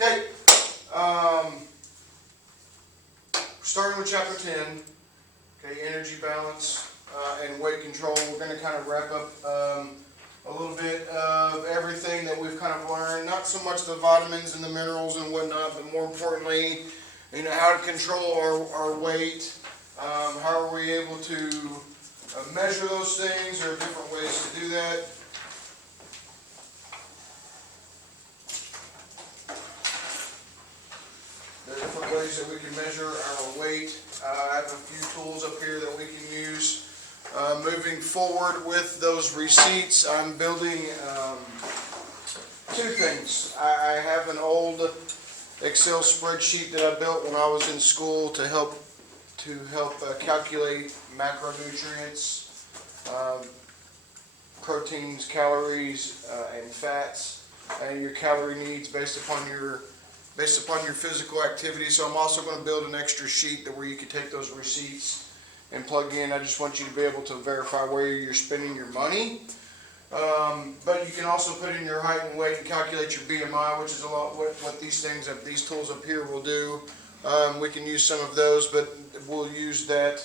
Okay, starting with chapter 10, okay, energy balance and weight control. We're going to kind of wrap up a little bit of everything that we've kind of learned. Not so much the vitamins and the minerals and whatnot, but more importantly, how to control our weight. How are we able to measure those things? There are different ways to do that. There are different ways that we can measure our weight. I have a few tools up here that we can use. Moving forward with those receipts, I'm building two things. I have an old Excel spreadsheet that I built when I was in school to help calculate macronutrients, proteins, calories, and fats, and your calorie needs based upon your physical activity. So I'm also going to build an extra sheet where you can take those receipts and plug in. I just want you to be able to verify where you're spending your money. But you can also put in your height and weight and calculate your BMI, which is a lot what these tools up here will do. We can use some of those, but we'll use that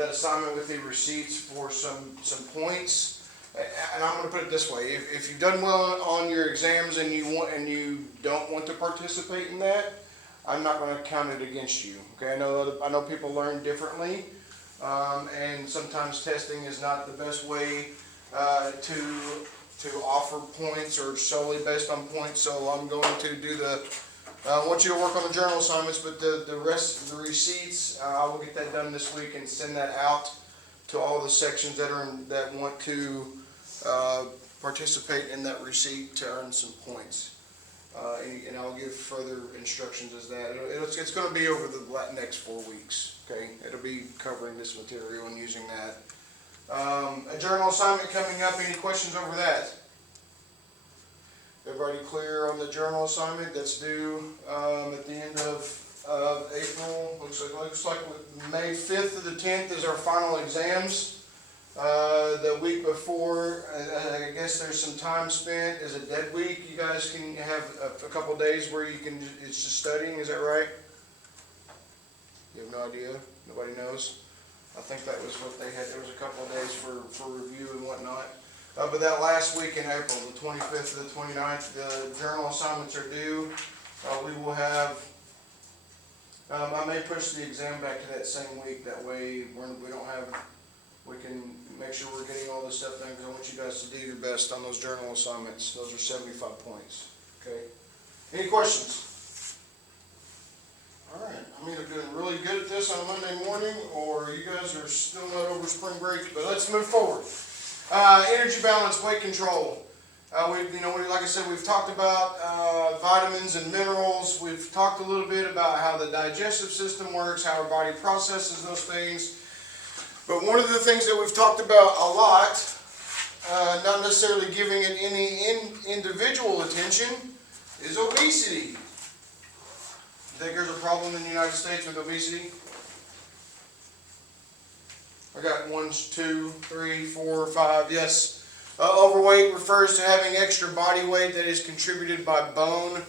assignment with the receipts for some points. And I'm going to put it this way: if you've done well on your exams and you don't want to participate in that, I'm not going to count it against you. Okay, I know people learn differently, and sometimes testing is not the best way to offer points or solely based on points. So I'm going to do I want you to work on the journal assignments, but the rest of the receipts, I will get that done this week and send that out to all the sections that want to participate in that receipt to earn some points. And I'll give further instructions as that. It's going to be over the next 4 weeks. Okay, it'll be covering this material and using that. A journal assignment coming up. Any questions over that? Everybody clear on the journal assignment that's due at the end of April? Looks like May 5th to the 10th is our final exams. The week before, I guess there's some time spent. Is a dead week. You guys can have a couple days where it's just studying. Is that right? You have no idea? Nobody knows? I think that was what they had. There was a couple of days for review and whatnot. But that last week in April, the 25th to the 29th, the journal assignments are due. We will have, I may push the exam back to that same week. That way we can make sure we're getting all this stuff done, because I want you guys to do your best on those journal assignments. Those are 75 points. Okay. Any questions? All right. I'm either doing really good at this on a Monday morning, or you guys are still not over spring break. But let's move forward. Energy balance, weight control. Like I said, we've talked about vitamins and minerals. We've talked a little bit about how the digestive system works, how our body processes those things. But one of the things that we've talked about a lot, not necessarily giving it any individual attention, is obesity. You think there's a problem in the United States with obesity? I got 1, 2, 3, 4, 5. Yes. Overweight refers to having extra body weight that is contributed by bone,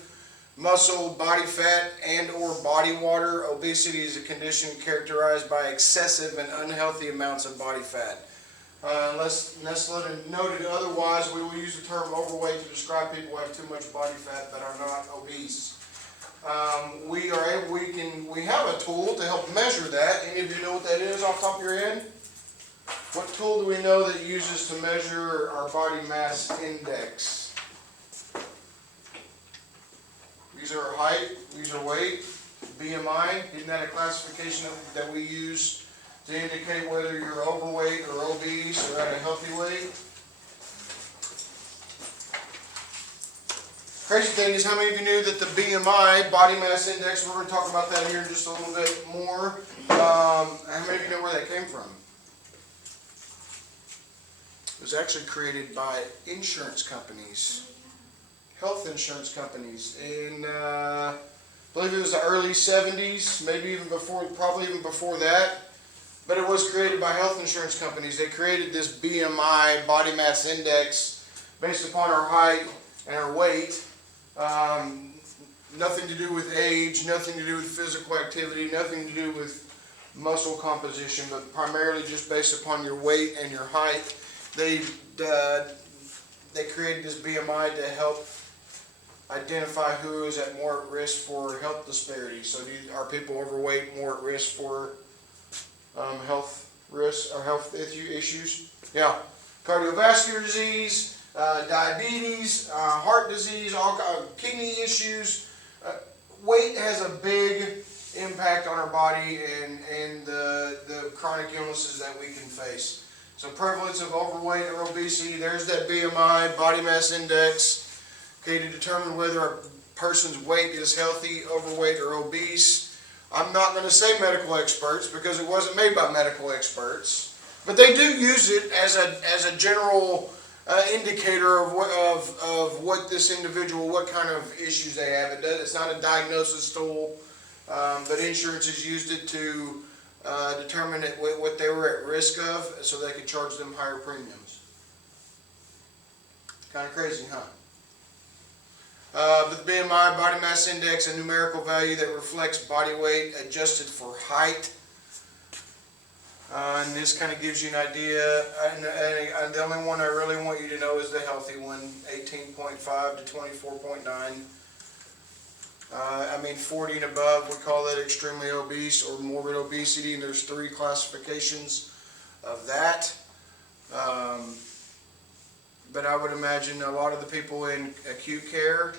muscle, body fat, and or body water. Obesity is a condition characterized by excessive and unhealthy amounts of body fat. Unless noted otherwise, we will use the term overweight to describe people who have too much body fat but are not obese. We have a tool to help measure that. Any of you know what that is off the top of your head? What tool do we know that uses to measure our body mass index? These are our height, these are weight, BMI. Isn't that a classification that we use to indicate whether you're overweight or obese or at a healthy weight? Crazy thing is, how many of you knew that the BMI, body mass index, we're going to talk about that here in just a little bit more. How many of you know where that came from? It was actually created by insurance companies, health insurance companies, in I believe it was the early 70s, maybe even before, probably even before that. But it was created by health insurance companies. They created this BMI, body mass index, based upon our height and our weight. nothing to do with age, nothing to do with physical activity, nothing to do with muscle composition, but primarily just based upon your weight and your height. They created this BMI to help identify who is at more at risk for health disparities. So are people overweight more at risk for health risks or health issues? Yeah, cardiovascular disease, diabetes, heart disease, all kidney issues. Weight has a big impact on our body and the chronic illnesses that we can face. So prevalence of overweight or obesity, there's that BMI, body mass index, okay, to determine whether a person's weight is healthy, overweight, or obese. I'm not going to say medical experts because it wasn't made by medical experts, but they do use it as a general indicator of what this individual, what kind of issues they have. It's not a diagnosis tool, but insurance has used it to determine what they were at risk of, so they could charge them higher premiums. Kind of crazy, huh? But the BMI, body mass index, a numerical value that reflects body weight adjusted for height. And this kind of gives you an idea. And the only one I really want you to know is the healthy one, 18.5 to 24.9. I mean 40 and above, we call that extremely obese or morbid obesity, and there's 3 classifications of that. But I would imagine a lot of the people in acute care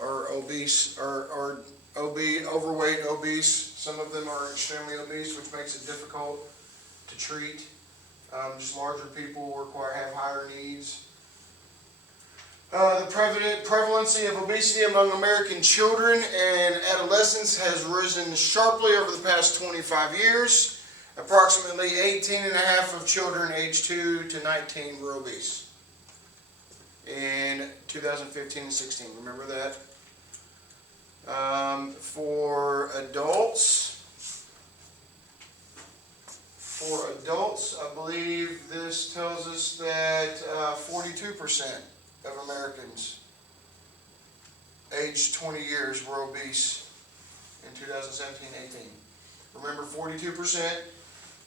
are obese or overweight, obese. Some of them are extremely obese, which makes it difficult to treat. Just larger people have higher needs. The prevalency of obesity among American children and adolescents has risen sharply over the past 25 years. Approximately 18.5% of children aged 2 to 19 were obese in 2015 and 16. Remember that? For adults, I believe this tells us that 42% of Americans aged 20 years were obese in 2017-18. Remember, 42%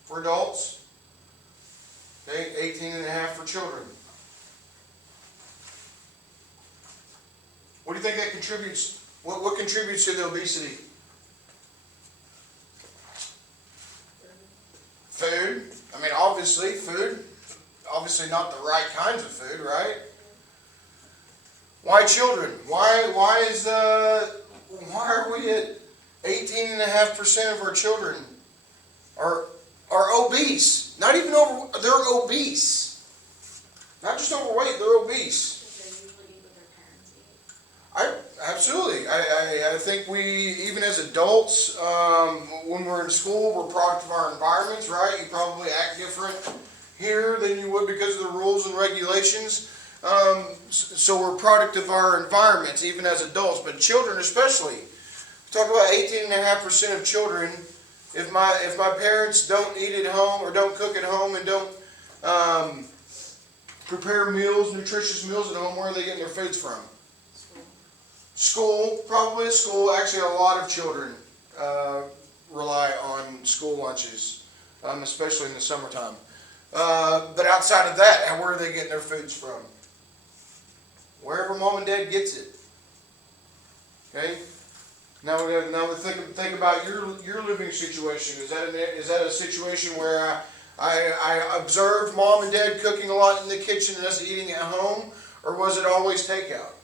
for adults, okay, 18.5% for children. What do you think that contributes? What contributes to the obesity? Food. I mean, obviously, food. Obviously not the right kinds of food, right? Why children? Why are we at 18.5% of our children are obese? Not even they're obese. Not just overweight, they're obese. Absolutely. I think we, even as adults, when we're in school, we're a product of our environments, right? You probably act different here than you would because of the rules and regulations. So we're a product of our environments, even as adults, but children especially. We talk about 18.5% of children. If my parents don't eat at home or don't cook at home and don't prepare meals, nutritious meals at home, where are they getting their foods from? School, probably school. Actually, a lot of children rely on school lunches, especially in the summertime. But outside of that, where are they getting their foods from? Wherever mom and dad gets it. Okay. Now we think about your living situation. Is that a situation where I observed mom and dad cooking a lot in the kitchen and us eating at home, or was it always takeout?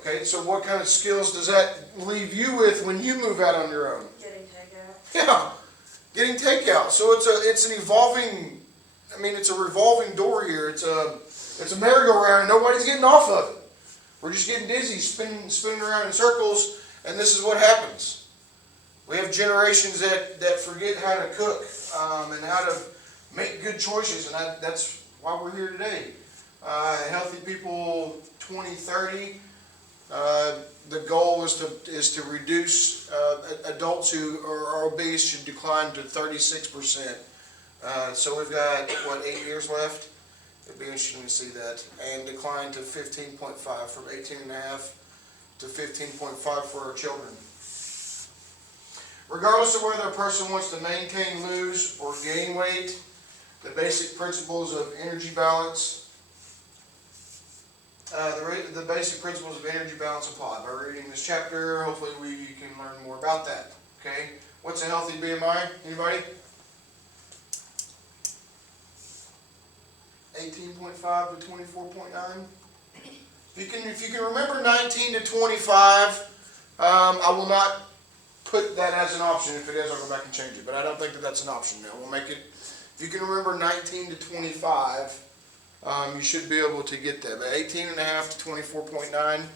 Okay, so what kind of skills does that leave you with when you move out on your own? Getting takeout. Yeah, getting takeout. So it's an evolving. I mean, it's a revolving door here. It's a merry-go-round, and nobody's getting off of it. We're just getting dizzy, spinning around in circles, and this is what happens. We have generations that forget how to cook and how to make good choices, and that's why we're here today. Healthy People 2030. The goal is to reduce adults who are obese should decline to 36%. So we've got 8 years left, It'd be interesting to see that. And decline to 15.5 from 18.5 to 15.5 for our children. Regardless of whether a person wants to maintain, lose, or gain weight, the basic principles of energy balance, the basic principles of energy balance apply. By reading this chapter, hopefully we can learn more about that. Okay, what's a healthy BMI? Anybody? 18.5 to 24.9. If you can remember 19 to 25, I will not put that as an option. If it is, I'll go back and change it. But I don't think that that's an option now. We'll make it. If you can remember 19 to 25, you should be able to get that. But 18.5 to 24.9.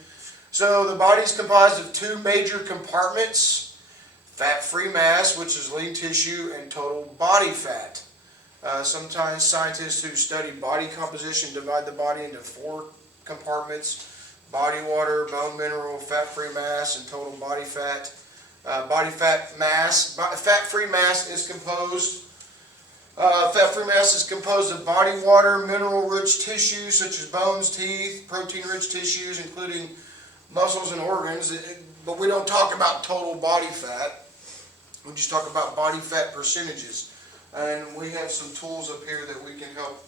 So the body is comprised of two major compartments: fat-free mass, which is lean tissue, and total body fat. Sometimes scientists who study body composition divide the body into four compartments: body water, bone mineral, fat-free mass, and total body fat. Body fat mass, fat-free mass is composed. Fat-free mass is composed of body water, mineral-rich tissues such as bones, teeth, protein-rich tissues, including muscles and organs. But we don't talk about total body fat. We just talk about body fat percentages. And we have some tools up here that we can help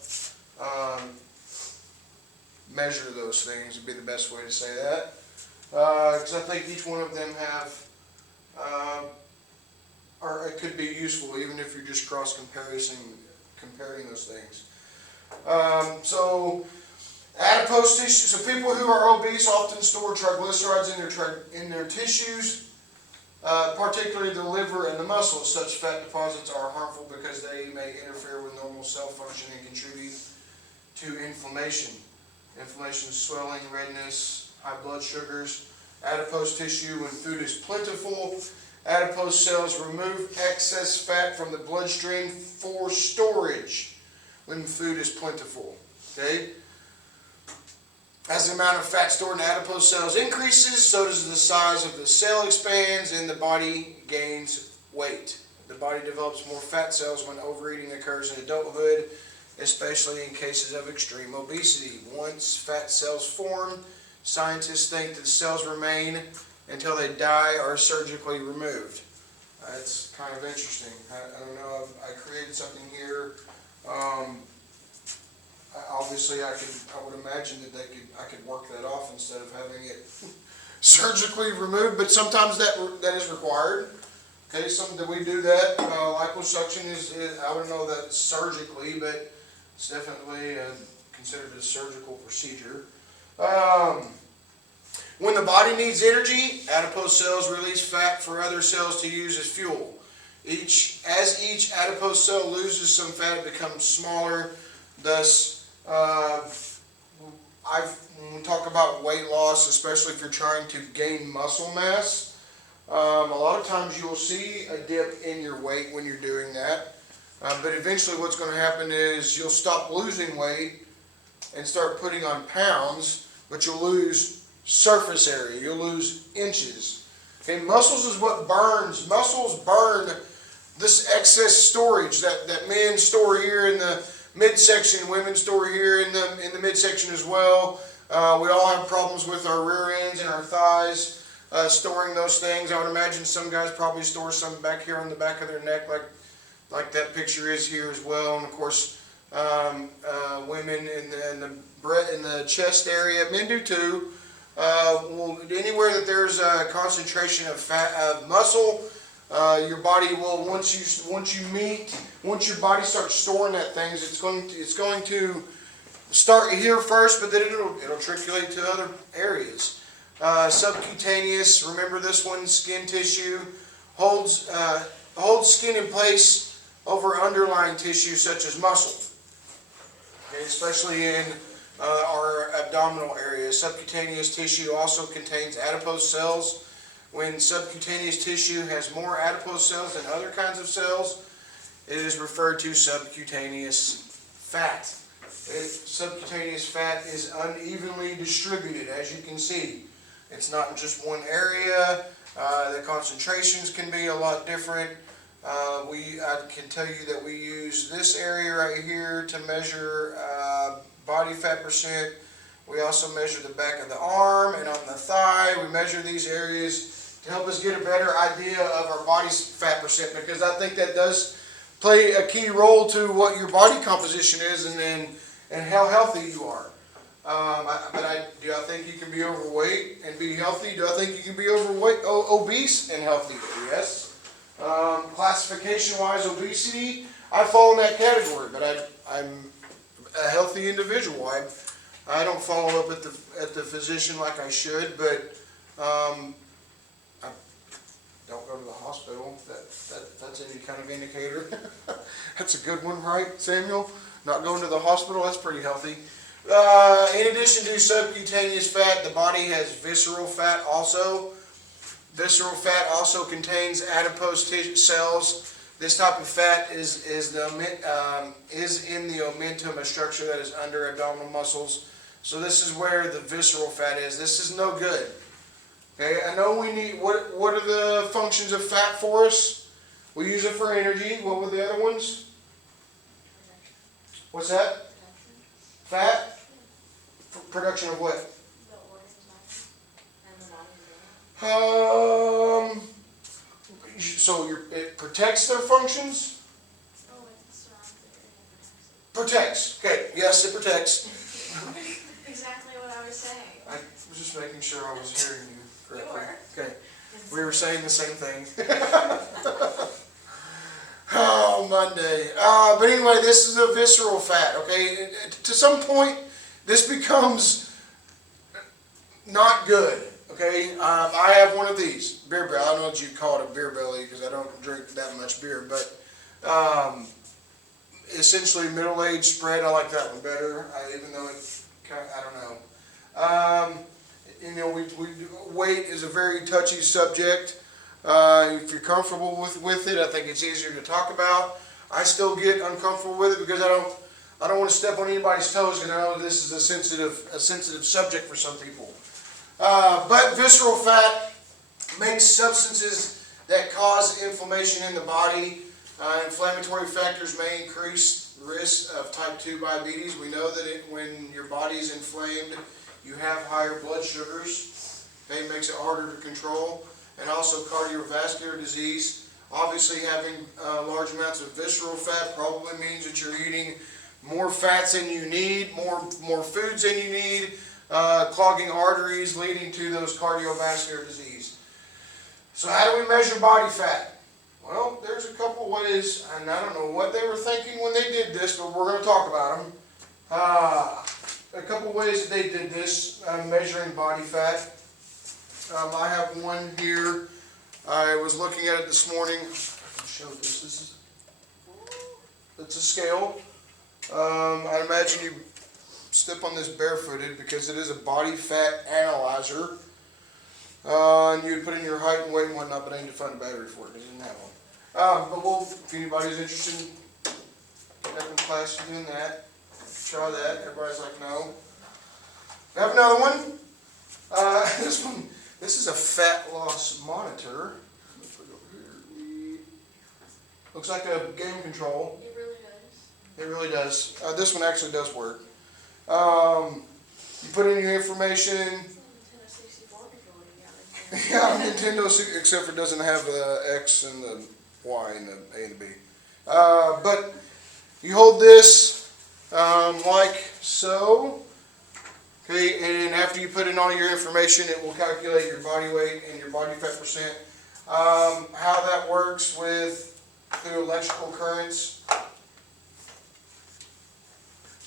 measure those things, would be the best way to say that. Because I think each one of them have, or it could be useful even if you're just comparing those things. So adipose tissue. So people who are obese often store triglycerides in their tissues. Particularly the liver and the muscles. Such fat deposits are harmful because they may interfere with normal cell function and contribute to inflammation. Inflammation, swelling, redness, high blood sugars. Adipose tissue, when food is plentiful, adipose cells remove excess fat from the bloodstream for storage when food is plentiful. Okay? As the amount of fat stored in adipose cells increases, so does the size of the cell expands and the body gains weight. The body develops more fat cells when overeating occurs in adulthood, especially in cases of extreme obesity. Once fat cells form, scientists think that the cells remain until they die or are surgically removed. That's kind of interesting. I don't know, I created something here. Obviously, I would imagine that I could work that off instead of having it surgically removed. But sometimes that is required. Okay, something that we do that. Liposuction is I don't know that surgically, but it's definitely considered a surgical procedure. When the body needs energy, adipose cells release fat for other cells to use as fuel. As each adipose cell loses some fat, it becomes smaller. Thus, when we talk about weight loss, especially if you're trying to gain muscle mass, a lot of times you will see a dip in your weight when you're doing that. But eventually what's going to happen is you'll stop losing weight and start putting on pounds, but you'll lose surface area. You'll lose inches. Okay, muscles is what burns. Muscles burn this excess storage that men store here in the midsection, women store here in the midsection as well. We all have problems with our rear ends and our thighs storing those things. I would imagine some guys probably store some back here on the back of their neck, like that picture is here as well. And of course, women in the chest area, men do too. Anywhere that there's a concentration of fat, of muscle, your body will once your body starts storing that things, it's going to start here first, but then it'll triculate to other areas. Subcutaneous, remember this one, skin tissue holds skin in place over underlying tissue such as muscle. Okay, especially in our abdominal area. Subcutaneous tissue also contains adipose cells. When subcutaneous tissue has more adipose cells than other kinds of cells, it is referred to subcutaneous fat. Subcutaneous fat is unevenly distributed, as you can see. It's not in just one area. The concentrations can be a lot different. I can tell you that we use this area right here to measure body fat percent. We also measure the back of the arm and on the thigh. We measure these areas to help us get a better idea of our body's fat percent, because I think that does play a key role to what your body composition is and how healthy you are. Do I think you can be overweight and be healthy? Do I think you can be obese and healthy? Yes. Classification-wise, obesity, I fall in that category, but I'm a healthy individual. I don't follow up at the physician like I should, but I don't go to the hospital. That's any kind of indicator. That's a good one, right, Samuel? Not going to the hospital, that's pretty healthy. In addition to subcutaneous fat, the body has visceral fat also. Visceral fat also contains adipose cells. This type of fat is in the omentum, a structure that is under abdominal muscles. So this is where the visceral fat is. This is no good. Okay, I know we need, what are the functions of fat for us? We use it for energy. What were the other ones? What's that? Fat? Production of what? The organs and the body. So it protects their functions? Oh, it surrounds it and Protects. Okay, yes, it protects. exactly what I was saying. I was just making sure I was hearing you correctly. You were. Okay, we were saying the same thing. Oh, Monday. But anyway, this is a visceral fat, okay? To some point, this becomes not good, okay? I have one of these, beer belly. I don't know what you call it a beer belly because I don't drink that much beer, but essentially middle-aged spread. I like that one better, even though it's kind of, I don't know. Weight is a very touchy subject. If you're comfortable with it, I think it's easier to talk about. I still get uncomfortable with it because I don't want to step on anybody's toes, because I know this is a sensitive subject for some people. But visceral fat makes substances that cause inflammation in the body. Inflammatory factors may increase the risk of type 2 diabetes. We know that when your body is inflamed, you have higher blood sugars. Okay, it makes it harder to control. And also cardiovascular disease. Obviously, having large amounts of visceral fat probably means that you're eating more fats than you need, more foods than you need, clogging arteries, leading to those cardiovascular disease. So how do we measure body fat? Well, there's a couple ways, and I don't know what they were thinking when they did this, but we're going to talk about them. A couple ways that they did this, measuring body fat. I have one here. I was looking at it this morning. I can show this. It's a scale. I imagine you step on this barefooted because it is a body fat analyzer. And you'd put in your height and weight and whatnot, but I need to find a battery for it. It doesn't have one. But if anybody's interested in getting up in class and doing that, try that. Everybody's like, no. I have another one. This is a fat loss monitor. Let me put it over here. Looks like a game control. It really does. It really does. This one actually does work. You put in your information. Nintendo 64 controller together. Yeah, Nintendo, except for it doesn't have the X and the Y and the A and the B. But you hold this like so. Okay, and after you put in all your information, it will calculate your body weight and your body fat percent. How that works through electrical currents,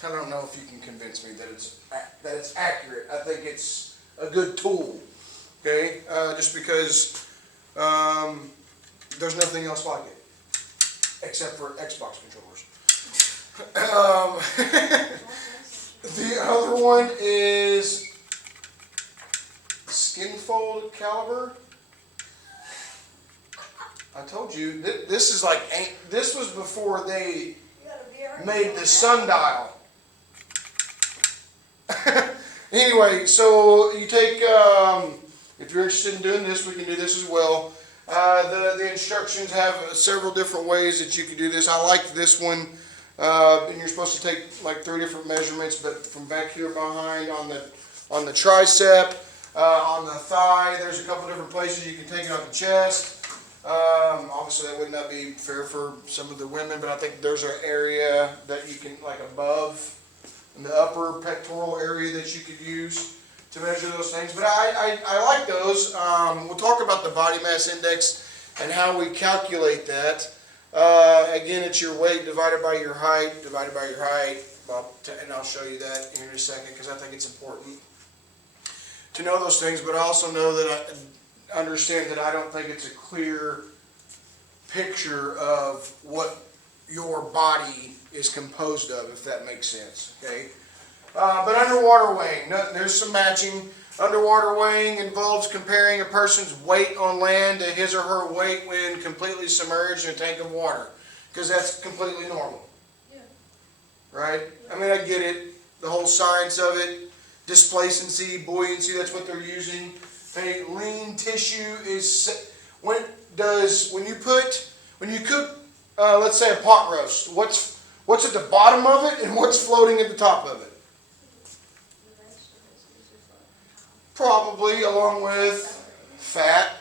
I don't know if you can convince me that it's accurate. I think it's a good tool. Okay, just because there's nothing else like it except for Xbox controllers. The other one is skin fold caliber. I told you, this is like, this was before they made the sundial. Anyway, so you take, if you're interested in doing this, we can do this as well. The instructions have several different ways that you can do this. I like this one And you're supposed to take like 3 different measurements, but from back here behind on the tricep, on the thigh, there's a couple different places you can take it on the chest. Obviously that would not be fair for some of the women, but I think there's an area that you can, like above in the upper pectoral area, that you could use to measure those things. But I like those. We'll talk about the body mass index and how we calculate that. Again, it's your weight divided by your height, and I'll show you that here in a second, because I think it's important to know those things. But I also know that I understand that I don't think it's a clear picture of what your body is composed of, if that makes sense, okay? But underwater weighing, there's some matching. Underwater weighing involves comparing a person's weight on land to his or her weight when completely submerged in a tank of water, because that's completely normal. Yeah. Right? I mean, I get it, the whole science of it, displacency, buoyancy, that's what they're using. Hey, lean tissue is, when you cook, let's say a pot roast, what's at the bottom of it and what's floating at the top of it? The vegetables usually float on top. Probably along with fat.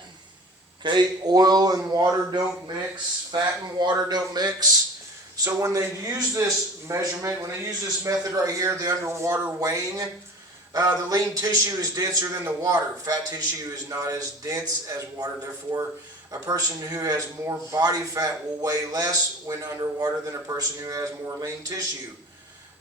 Okay, oil and water don't mix, fat and water don't mix. So when they use this measurement, when they use this method right here, the underwater weighing, the lean tissue is denser than the water. Fat tissue is not as dense as water. Therefore, a person who has more body fat will weigh less when underwater than a person who has more lean tissue.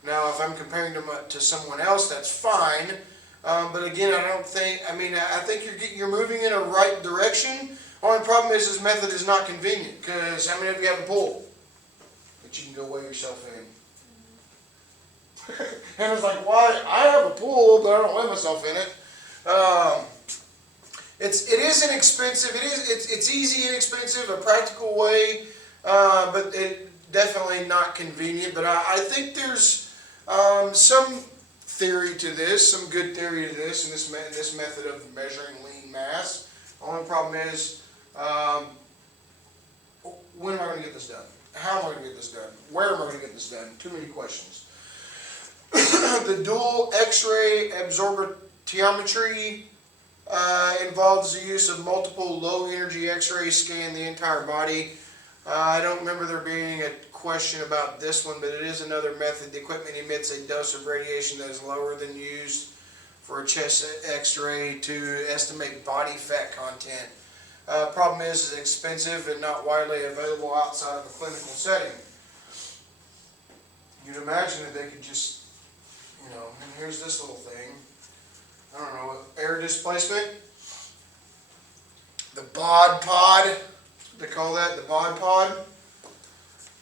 Now, if I'm comparing them to someone else, that's fine. But again, I think you're moving in a right direction. Only problem is this method is not convenient, because how many of you have a pool that you can go weigh yourself in? And it's like, why? I have a pool, but I don't weigh myself in it. It is inexpensive. It's easy, inexpensive, a practical way, but it definitely not convenient. But I think there's some theory to this, some good theory to this, and this method of measuring lean mass. The only problem is, when am I going to get this done? How am I going to get this done? Where am I going to get this done? Too many questions. The dual X-ray absorptiometry involves the use of multiple low-energy X-rays scan the entire body. I don't remember there being a question about this one, but it is another method. The equipment emits a dose of radiation that is lower than used for a chest X-ray to estimate body fat content. Problem is, it's expensive and not widely available outside of a clinical setting. You'd imagine that they could just, and here's this little thing. I don't know, air displacement. The BOD pod, they call that the BOD pod.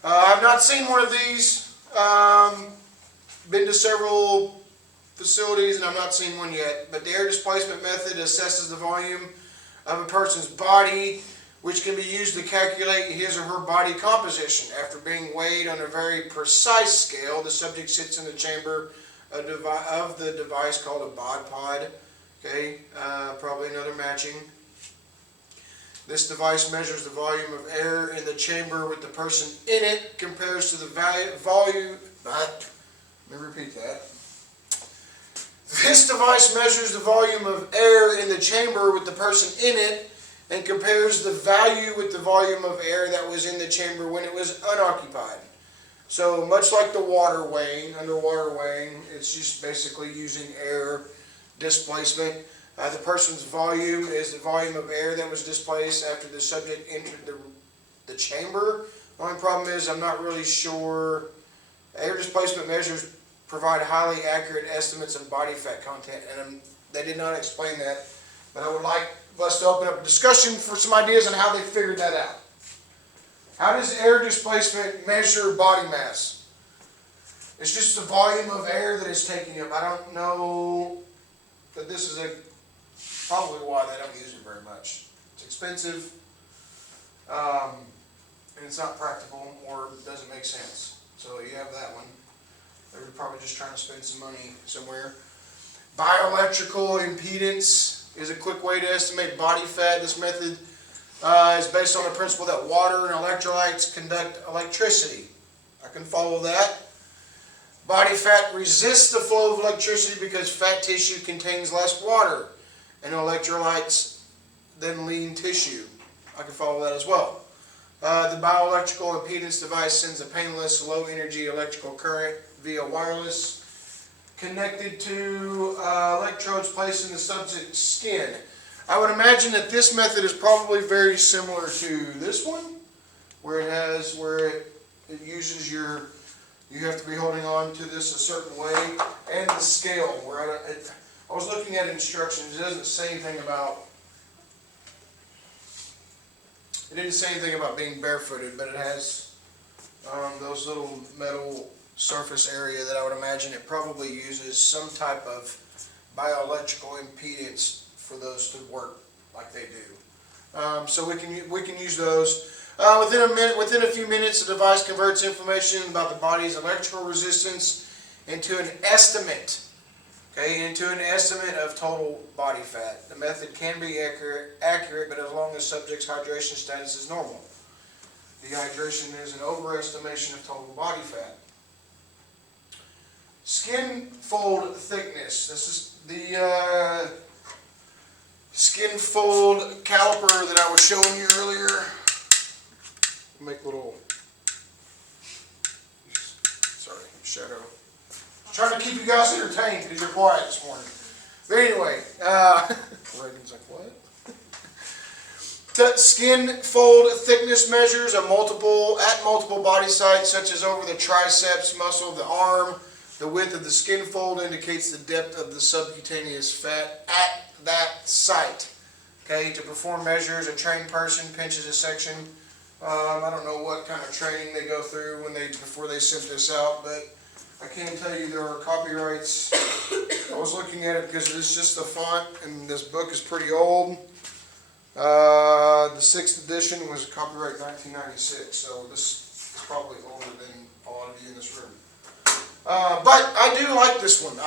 I've not seen one of these. Been to several facilities and I've not seen one yet. But the air displacement method assesses the volume of a person's body, which can be used to calculate his or her body composition. After being weighed on a very precise scale, the subject sits in the chamber of the device called a BOD pod. Okay, probably another matching. This device measures the volume of air in the chamber with the person in it, compares to the volume. Let me repeat that. This device measures the volume of air in the chamber with the person in it, and compares the value with the volume of air that was in the chamber when it was unoccupied. So much like the water weighing, underwater weighing, it's just basically using air displacement. The person's volume is the volume of air that was displaced after the subject entered the chamber. The only problem is I'm not really sure. Air displacement measures provide highly accurate estimates of body fat content, and they did not explain that. But I would like us to open up a discussion for some ideas on how they figured that out. How does air displacement measure body mass? It's just the volume of air that is taking up. I don't know, but this is probably why they don't use it very much. It's expensive, and it's not practical, or it doesn't make sense. So you have that one. They were probably just trying to spend some money somewhere. Bioelectrical impedance is a quick way to estimate body fat. This method is based on the principle that water and electrolytes conduct electricity. I can follow that. Body fat resists the flow of electricity because fat tissue contains less water and electrolytes than lean tissue. I can follow that as well. The bioelectrical impedance device sends a painless, low-energy electrical current via wireless connected to electrodes placed in the subject's skin. I would imagine that this method is probably very similar to this one, where it uses your, you have to be holding on to this a certain way, and the scale, where I was looking at instructions, it doesn't say anything about, it didn't say anything about being barefooted, but it has those little metal surface area that I would imagine it probably uses some type of bioelectrical impedance for those to work like they do. So we can use those. Within a few minutes, the device converts information about the body's electrical resistance into an estimate. Okay, into an estimate of total body fat. The method can be accurate, but as long as subject's hydration status is normal. Dehydration is an overestimation of total body fat. Skin fold thickness. This is the skin fold caliper that I was showing you earlier. Make little, sorry, shadow. Trying to keep you guys entertained because you're quiet this morning. But anyway, Reagan's like, what? Skin fold thickness measures at multiple body sites, such as over the triceps muscle of the arm. The width of the skin fold indicates the depth of the subcutaneous fat at that site. Okay, to perform measures, a trained person pinches a section. I don't know what kind of training they go through before they sent this out, but I can tell you there are copyrights. I was looking at it because it's just the font, and this book is pretty old. The 6th edition was copyright 1996, so this is probably older than a lot of you in this room. But I do like this one.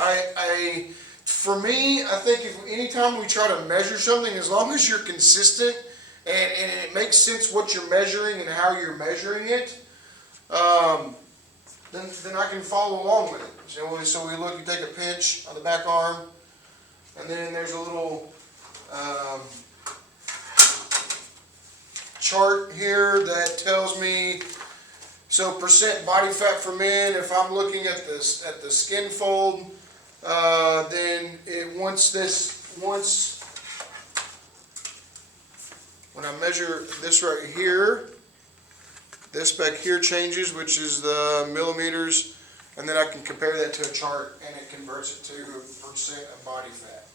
For me, I think anytime we try to measure something, as long as you're consistent and it makes sense what you're measuring and how you're measuring it, then I can follow along with it. So we look, you take a pinch on the back arm, and then there's a little chart here that tells me, so percent body fat for men. If I'm looking at the skin fold, then when I measure this right here, this back here changes, which is the millimeters, and then I can compare that to a chart, and it converts it to percent of body fat.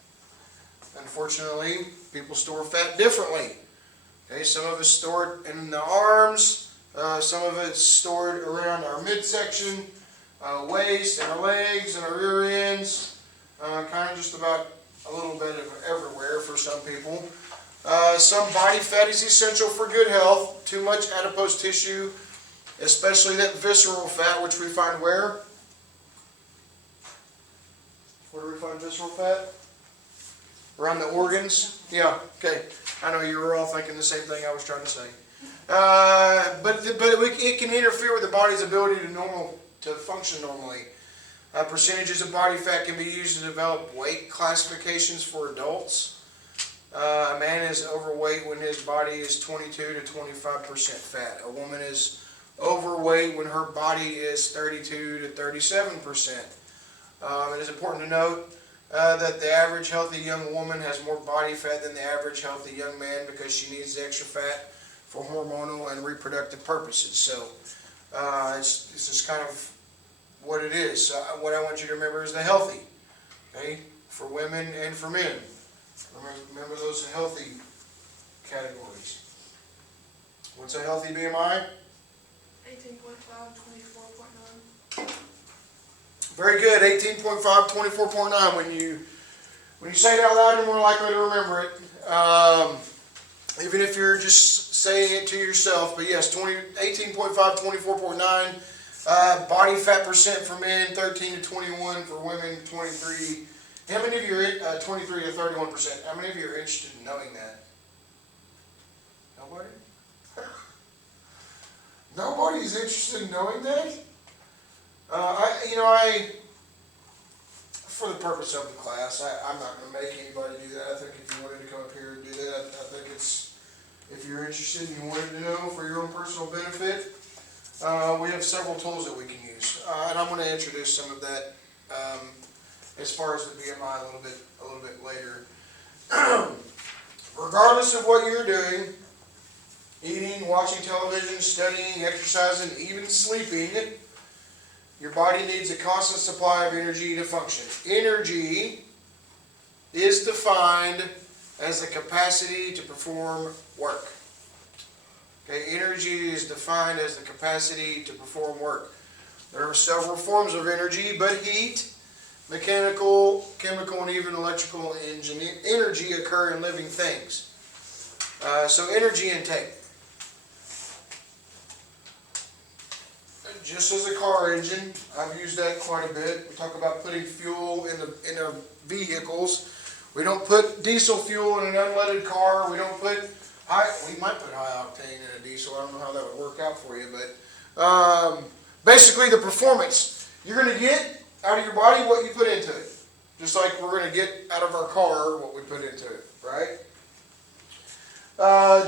Unfortunately, people store fat differently. Okay, some of it's stored in the arms, some of it's stored around our midsection, waist, and our legs, and our rear ends, kind of just about a little bit of everywhere for some people. Some body fat is essential for good health. Too much adipose tissue, especially that visceral fat, which we find where? Where do we find visceral fat? Around the organs? Yeah, okay. I know you were all thinking the same thing I was trying to say. But it can interfere with the body's ability to function normally. Percentages of body fat can be used to develop weight classifications for adults. A man is overweight when his body is 22 to 25% fat. A woman is overweight when her body is 32 to 37%. It is important to note that the average healthy young woman has more body fat than the average healthy young man because she needs the extra fat for hormonal and reproductive purposes. So it's just kind of what it is. What I want you to remember is the healthy, okay, for women and for men. Remember those healthy categories. What's a healthy BMI? 18.5, 24.9. Very good, 18.5, 24.9. When you say it out loud, you're more likely to remember it. Even if you're just saying it to yourself. But yes, 18.5, 24.9. Body fat percent for men, 13 to 21. For women, 23. How many of you are 23 to 31%? How many of you are interested in knowing that? Nobody? Nobody's interested in knowing that? For the purpose of the class, I'm not gonna make anybody do that. I think if you wanted to come up here and do that, I think if you're interested and you wanted to know for your own personal benefit, we have several tools that we can use. And I'm gonna introduce some of that, as far as the BMI a little bit later. Regardless of what you're doing, eating, watching television, studying, exercising, even sleeping, your body needs a constant supply of energy to function. Energy is defined as the capacity to perform work. Okay, energy is defined as the capacity to perform work. There are several forms of energy, but heat, mechanical, chemical, and even electrical energy occur in living things. So energy intake. Just as a car engine, I've used that quite a bit. We talk about putting fuel in the vehicles. We don't put diesel fuel in an unleaded car. We don't put we might put high octane in a diesel. I don't know how that would work out for you, but basically the performance you're going to get out of your body what you put into it. Just like we're going to get out of our car what we put into it, right?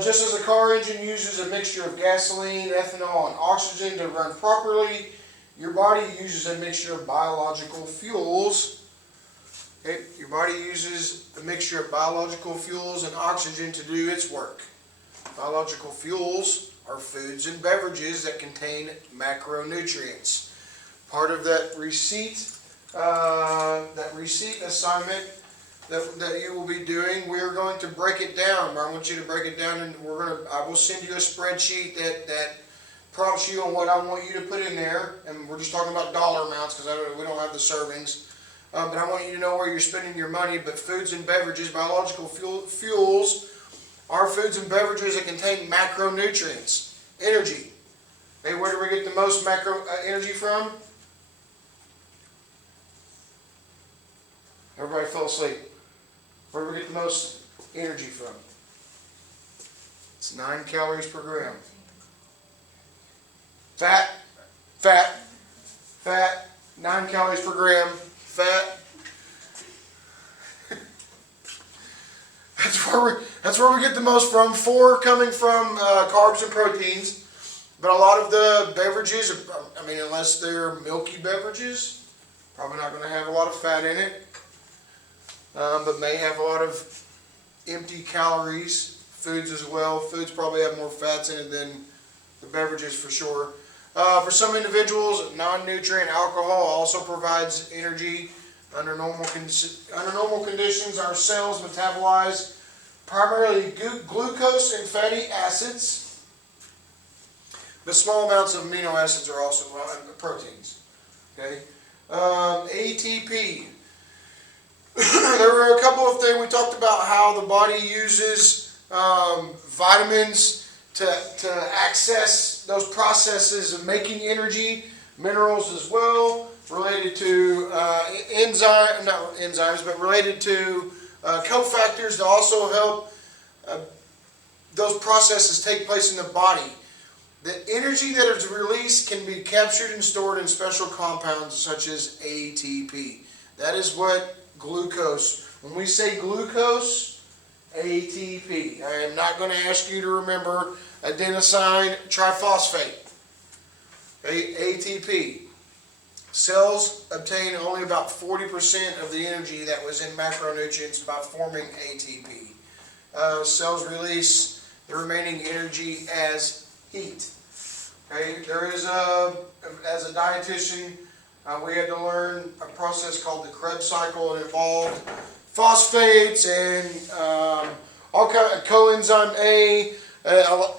Just as a car engine uses a mixture of gasoline, ethanol, and oxygen to run properly, your body uses a mixture of biological fuels. Okay? Your body uses a mixture of biological fuels and oxygen to do its work. Biological fuels are foods and beverages that contain macronutrients. Part of that receipt assignment that you will be doing, we're going to break it down. I want you to break it down, and I will send you a spreadsheet that prompts you on what I want you to put in there. And we're just talking about dollar amounts because we don't have the servings. But I want you to know where you're spending your money. But foods and beverages, biological fuels, are foods and beverages that contain macronutrients, energy. Okay, where do we get the most macro energy from? Everybody fell asleep. Where do we get the most energy from? It's 9 calories per gram. Fat, 9 calories per gram, fat. That's where we get the most from. 4 coming from carbs and proteins. But a lot of the beverages, unless they're milky beverages, probably not going to have a lot of fat in it. But may have a lot of empty calories. Foods as well. Foods probably have more fats in it than the beverages for sure. For some individuals, non-nutrient alcohol also provides energy. Under normal conditions, our cells metabolize primarily glucose and fatty acids, but small amounts of amino acids are also proteins. Okay, ATP. There were a couple of things we talked about how the body uses vitamins to access those processes of making energy, minerals as well, related to related to cofactors to also help those processes take place in the body. The energy that is released can be captured and stored in special compounds such as ATP. That is what glucose, when we say glucose, ATP. I am not going to ask you to remember adenosine triphosphate. ATP. Cells obtain only about 40% of the energy that was in macronutrients by forming ATP. Cells release the remaining energy as heat. Okay, there is as a dietitian, we had to learn a process called the Krebs cycle. It involved phosphates and all kind of coenzyme A.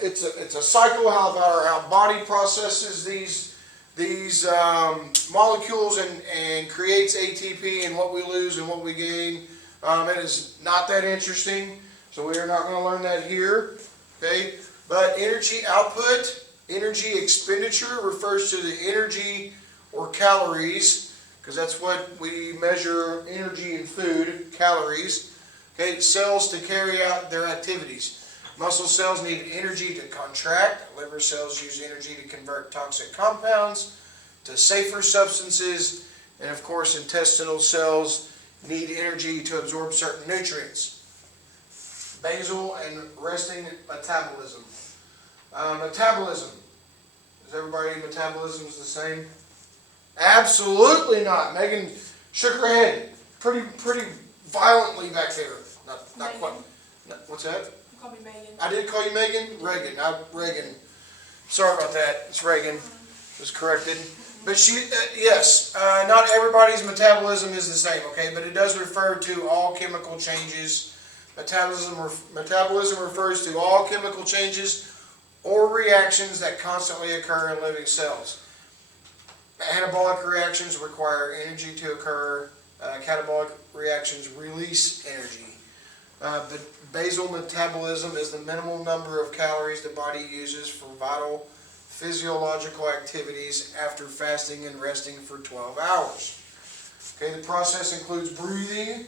It's a cycle how our body processes these molecules and creates ATP, and what we lose and what we gain. It is not that interesting, so we are not going to learn that here. Okay, but energy output, energy expenditure refers to the energy or calories, because that's what we measure energy in food, calories. Okay, cells to carry out their activities. Muscle cells need energy to contract. Liver cells use energy to convert toxic compounds. to safer substances, and of course intestinal cells need energy to absorb certain nutrients. Basal and resting metabolism. Metabolism. Is everybody metabolism is the same? Absolutely not. Megan shook her head pretty violently back there. Not quite. What's that? You call me Megan. I did call you Megan? Reagan. Reagan. Sorry about that. It's Reagan. Was corrected. But yes, not everybody's metabolism is the same, okay? But it does refer to all chemical changes. Metabolism refers to all chemical changes or reactions that constantly occur in living cells. Anabolic reactions require energy to occur. Catabolic reactions release energy. But basal metabolism is the minimum number of calories the body uses for vital physiological activities after fasting and resting for 12 hours. Okay, the process includes breathing,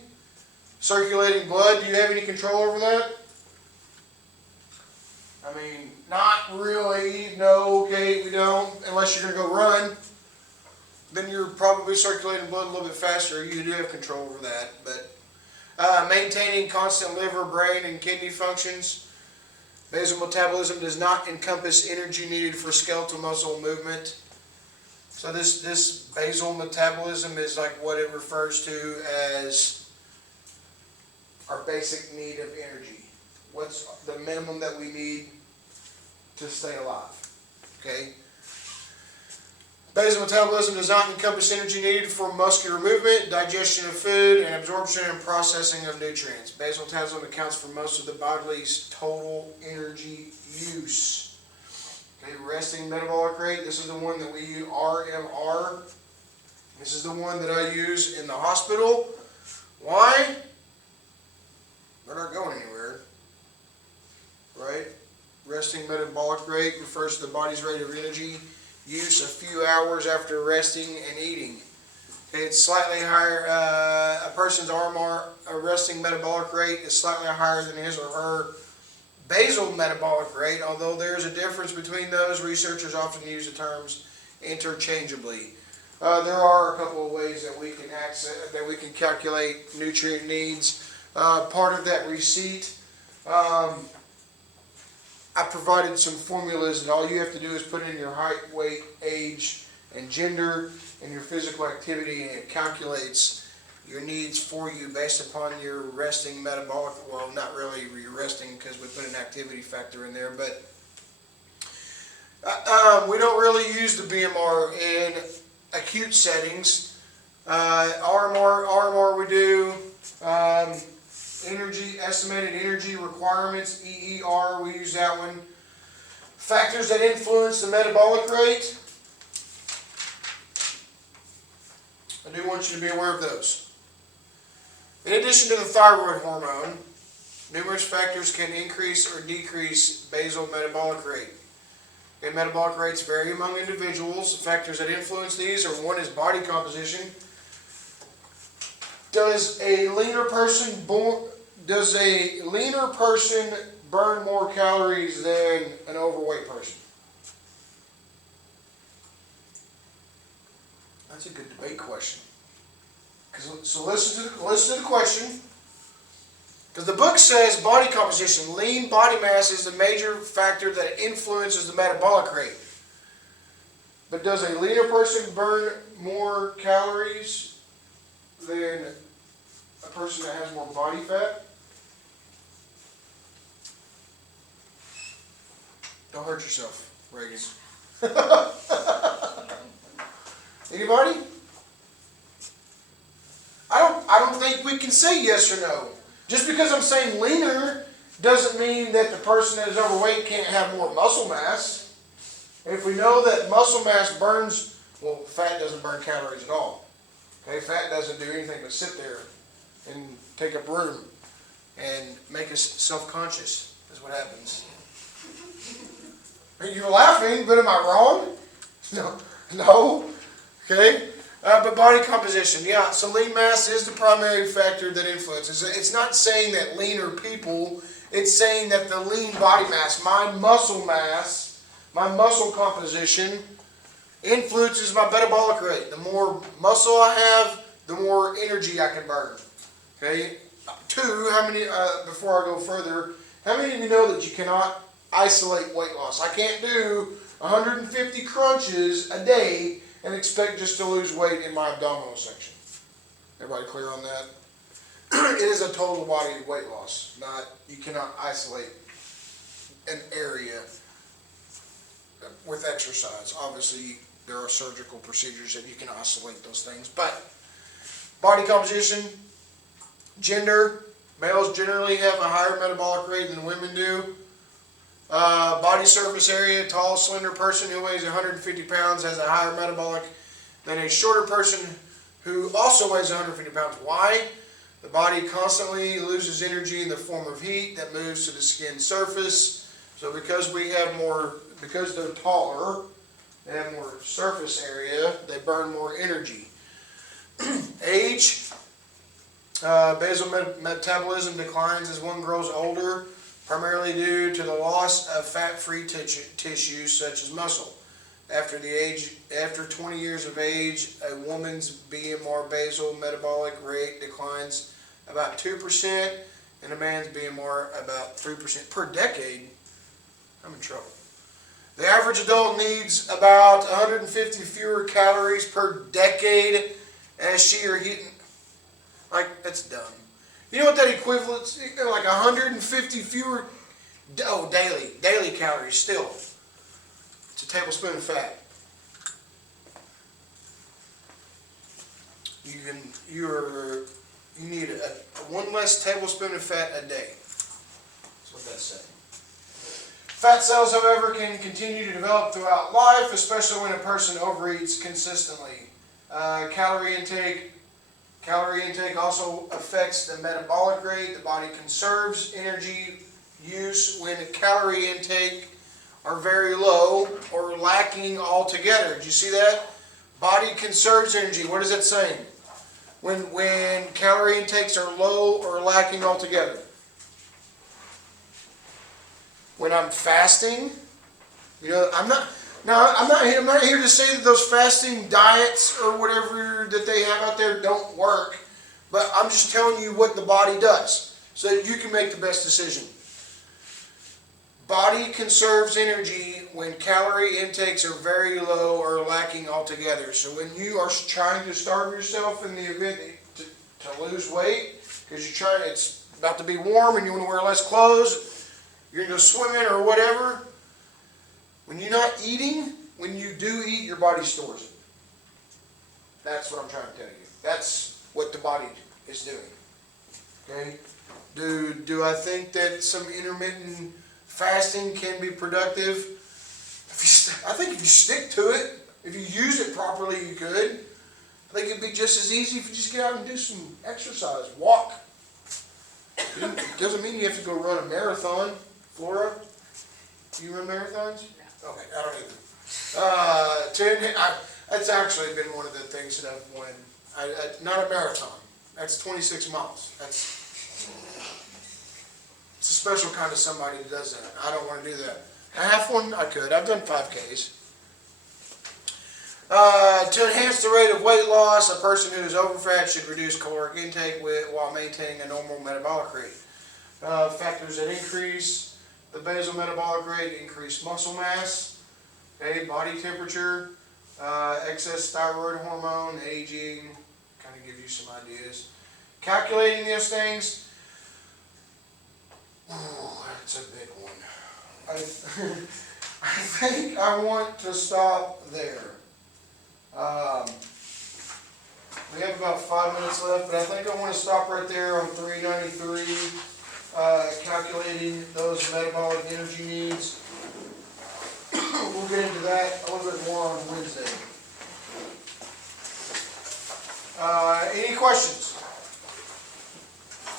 circulating blood. Do you have any control over that? I mean, not really. No, okay, we don't. Unless you're going to go run. Then you're probably circulating blood a little bit faster. You do have control over that. But maintaining constant liver, brain, and kidney functions. Basal metabolism does not encompass energy needed for skeletal muscle movement. So this basal metabolism is like what it refers to as our basic need of energy. What's the minimum that we need to stay alive? Okay. Basal metabolism does not encompass energy needed for muscular movement, digestion of food, and absorption and processing of nutrients. Basal metabolism accounts for most of the body's total energy use. Okay, resting metabolic rate. This is the one that we use, RMR. This is the one that I use in the hospital. Why? They're not going anywhere. Right? Resting metabolic rate refers to the body's rate of energy use a few hours after resting and eating. Okay, it's slightly higher. A person's RMR, resting metabolic rate, is slightly higher than his or her basal metabolic rate. Although there's a difference between those, researchers often use the terms interchangeably. There are a couple of ways that we can calculate nutrient needs. Part of that receipt. I provided some formulas, and all you have to do is put in your height, weight, age, and gender, and your physical activity, and it calculates your needs for you based upon your resting metabolic, well, not really your resting because we put an activity factor in there, but we don't really use the BMR in acute settings. RMR we do. Energy, estimated energy requirements, EER, we use that one. Factors that influence the metabolic rate. I do want you to be aware of those. In addition to the thyroid hormone, numerous factors can increase or decrease basal metabolic rate. Okay, metabolic rates vary among individuals. The factors that influence these are: one is body composition. Does a leaner person burn more calories than an overweight person? That's a good debate question. So listen to the question. Because the book says body composition, lean body mass is the major factor that influences the metabolic rate. But does a leaner person burn more calories than a person that has more body fat? Don't hurt yourself, Reagan. Anybody? I don't think we can say yes or no. Just because I'm saying leaner doesn't mean that the person that is overweight can't have more muscle mass. And if we know that muscle mass burns, well, fat doesn't burn calories at all. Okay, fat doesn't do anything but sit there and take up room and make us self-conscious, is what happens. You're laughing, but am I wrong? No. Okay. But body composition, yeah. So lean mass is the primary factor that influences. It's not saying that leaner people. It's saying that the lean body mass, my muscle composition, influences my metabolic rate. The more muscle I have, the more energy I can burn. Okay. 2, how many, before I go further, how many of you know that you cannot isolate weight loss? I can't do 150 crunches a day and expect just to lose weight in my abdominal section. Everybody clear on that? It is a total body weight loss. You cannot isolate an area with exercise. Obviously, there are surgical procedures that you can isolate those things. But body composition, gender, males generally have a higher metabolic rate than women do. Body surface area, tall, slender person who weighs 150 pounds has a higher metabolic than a shorter person who also weighs 150 pounds. Why? The body constantly loses energy in the form of heat that moves to the skin surface. So because they're taller, they have more surface area, they burn more energy. Age, basal metabolism declines as one grows older, primarily due to the loss of fat-free tissues such as muscle. After 20 years of age, a woman's BMR basal metabolic rate declines about 2%, and a man's BMR about 3% per decade. I'm in trouble. The average adult needs about 150 fewer calories per decade as she or he. Like, that's dumb. You know what that equivalent's? Like 150 fewer, daily calories still. It's a tablespoon of fat. You need one less tablespoon of fat a day. That's what that's saying. Fat cells, however, can continue to develop throughout life, especially when a person overeats consistently. Calorie intake also affects the metabolic rate. The body conserves energy use when calorie intake are very low or lacking altogether. Did you see that? Body conserves energy. What is it saying? When calorie intakes are low or lacking altogether. When I'm fasting, I'm not here to say that those fasting diets or whatever that they have out there don't work, but I'm just telling you what the body does so that you can make the best decision. Body conserves energy when calorie intakes are very low or lacking altogether. So when you are trying to starve yourself in the event to lose weight, because it's about to be warm and you want to wear less clothes, you're going to go swimming or whatever, when you're not eating, when you do eat, your body stores it. That's what I'm trying to tell you. That's what the body is doing. Okay? Do I think that some intermittent fasting can be productive? I think if you stick to it, if you use it properly, you could. I think it'd be just as easy if you just get out and do some exercise, walk. It doesn't mean you have to go run a marathon. Flora, do you run marathons? No. Okay, I don't either. That's actually been one of the things that I've wanted. Not a marathon. That's 26 miles. It's a special kind of somebody that does that. I don't want to do that. A half one, I could. I've done 5Ks. To enhance the rate of weight loss, a person who is overfat should reduce caloric intake while maintaining a normal metabolic rate. Factors that increase the basal metabolic rate: increased muscle mass, body temperature, excess thyroid hormone, aging. Kind of give you some ideas. Calculating those things. Ooh, that's a big one. I think I want to stop there. We have about 5 minutes left, but I think I want to stop right there on 393, calculating those metabolic energy needs. We'll get into that a little bit more on Wednesday. Any questions?